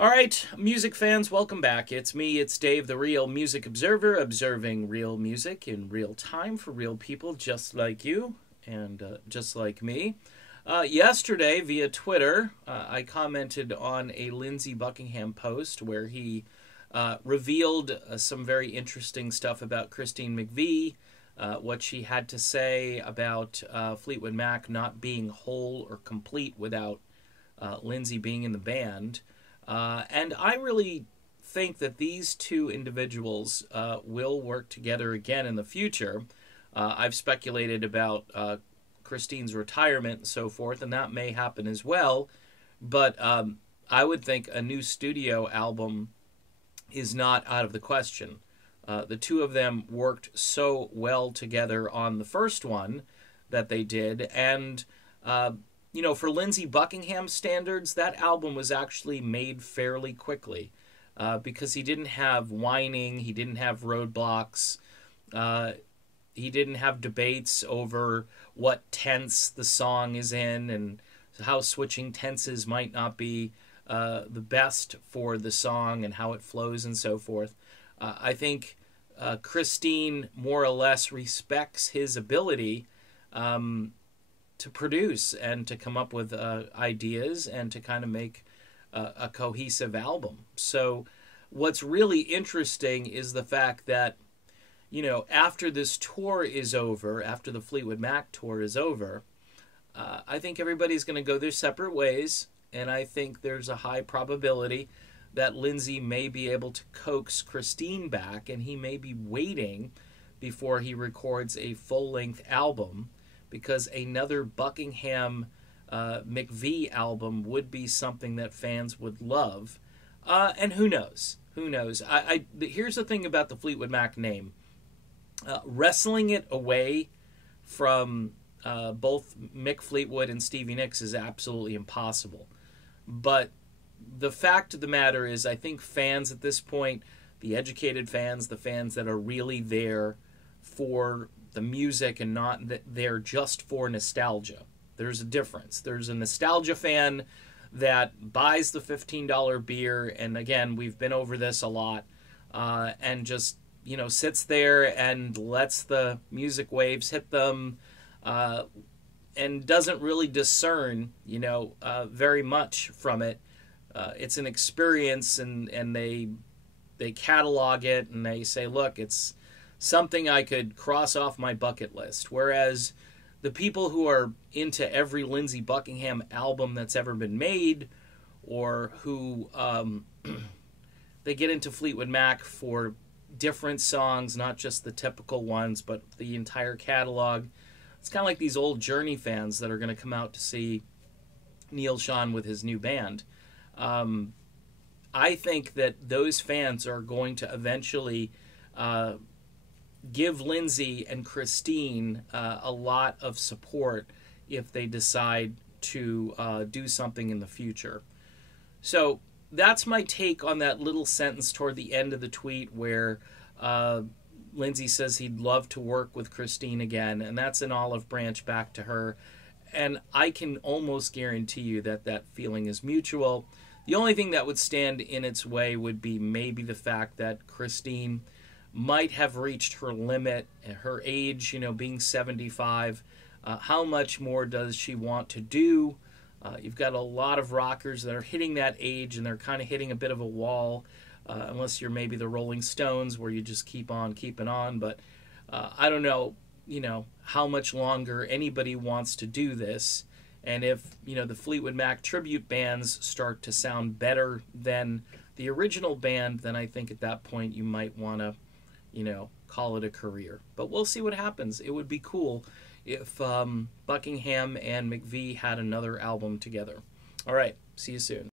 All right, music fans, welcome back. It's me, it's Dave, the Real Music Observer, observing real music in real time for real people just like you and just like me. Yesterday, via Twitter, I commented on a Lindsey Buckingham post where he revealed some very interesting stuff about Christine McVie, what she had to say about Fleetwood Mac not being whole or complete without Lindsey being in the band. And I really think that these two individuals will work together again in the future. I've speculated about Christine's retirement and so forth, and that may happen as well. But I would think a new studio album is not out of the question. The two of them worked so well together on the first one that they did, and for Lindsey Buckingham standards, that album was actually made fairly quickly because he didn't have whining, he didn't have roadblocks, he didn't have debates over what tense the song is in and how switching tenses might not be the best for the song and how it flows and so forth. I think Christine more or less respects his ability to produce and to come up with ideas and to kind of make a cohesive album. So what's really interesting is the fact that, after this tour is over, after the Fleetwood Mac tour is over, I think everybody's going to go their separate ways, and I think there's a high probability that Lindsey may be able to coax Christine back, and he may be waiting before he records a full-length album, because another Buckingham McVie album would be something that fans would love. And who knows? Who knows? Here's the thing about the Fleetwood Mac name. Wrestling it away from both Mick Fleetwood and Stevie Nicks is absolutely impossible. But the fact of the matter is, I think fans at this point, the educated fans, the fans that are really there for the music and not there just for nostalgia. There's a difference. There's a nostalgia fan that buys the $15 beer, and again, we've been over this a lot, and just, sits there and lets the music waves hit them, and doesn't really discern, very much from it. It's an experience, and they catalog it, and they say, look, it's something I could cross off my bucket list. Whereas the people who are into every Lindsey Buckingham album that's ever been made, or who they get into Fleetwood Mac for different songs, not just the typical ones, but the entire catalog. It's kind of like these old Journey fans that are going to come out to see Neil Schon with his new band. I think that those fans are going to eventually give Lindsey and Christine a lot of support if they decide to do something in the future. So that's my take on that little sentence toward the end of the tweet where Lindsey says he'd love to work with Christine again, and that's an olive branch back to her. And I can almost guarantee you that that feeling is mutual. The only thing that would stand in its way would be maybe the fact that Christine might have reached her limit at her age, being 75. How much more does she want to do? You've got a lot of rockers that are hitting that age, and they're kind of hitting a bit of a wall, unless you're maybe the Rolling Stones, where you just keep on keeping on. But I don't know, how much longer anybody wants to do this. And if, the Fleetwood Mac tribute bands start to sound better than the original band, then I think at that point you might want to call it a career. But we'll see what happens. It would be cool if Buckingham and McVie had another album together. All right, see you soon.